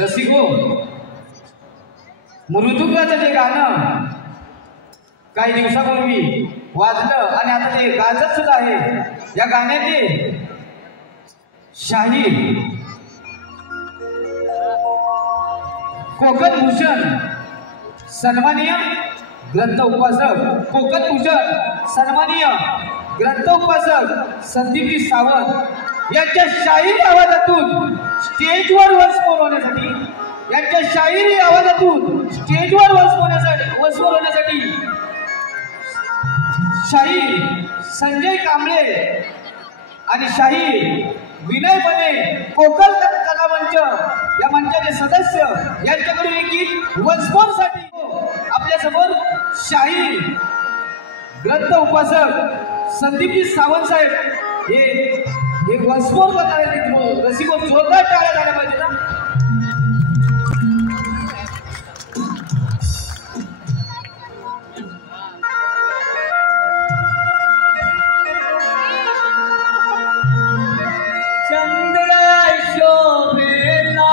रसिको मृदुंगाचं ते गाणं काही दिवसापूर्वी वाजलं आणि आता ते गाजत सुद्धा आहे। या गाण्याचे शाहीर कोकण भूषण सन्माननीय ग्रंथ उपासक कोकण भूषण सन्माननीय ग्रंथ उपासक संदीपजी सावंत यांच्या शाहीर आवाजातून स्टेजवर वसमोर होण्यासाठी यांच्या शाहीर आवाजातून स्टेजवर वसमोर होण्यासाठी शाहीर संजय कांबळे आणि शाहीर विनय बने कोकण कला मंच या मंचाचे सदस्य यांच्याकडून एक गीत वसमोरसाठी आपल्या समोर शाहीर ग्रंथ उपासक संदीपजी सावंत साहेब हे वसमोर करणारे रसिको जोरदार टाळ्या झाल्या पाहिजे ना। चंद्र शोभेला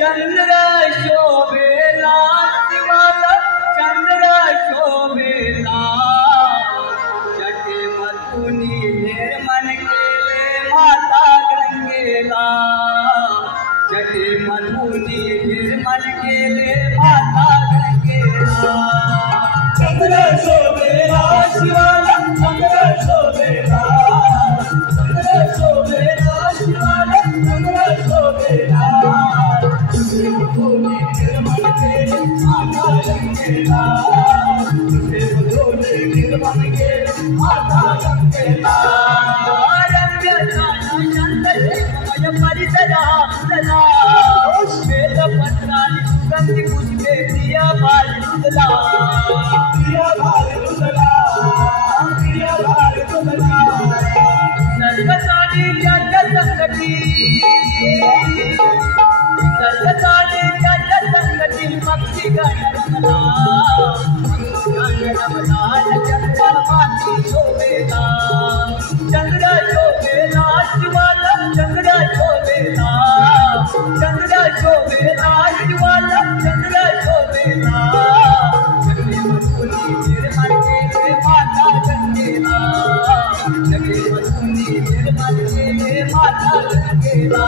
चंद्र शोभेला शिवाला चंद्र शोभेला जटे मधुनी निर्मल केले माता गंगेला जटे मधुनी निर्मल केले माता गंगेला चंद्र शोभेला शिवाला चंद्र शोभेला चंद्र शोभेला शिवाला चंद्र शोभेला चंद्र शोभेला शिवाला चंद्र शोभेला जगे मधुनी निर्मल केले माता गंगेला जगे मधुनी निर्मल केले माता गंगेला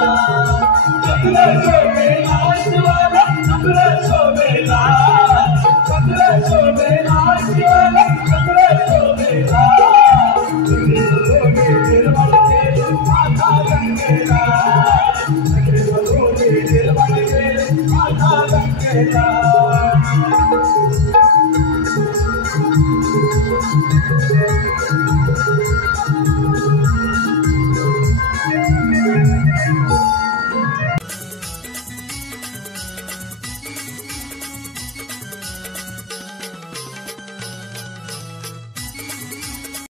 चंद्र शोभेला शिवाला चंद्र शोभेला चंद्र शोभेला शिवाला चंद्र शोभेला माता गंगेला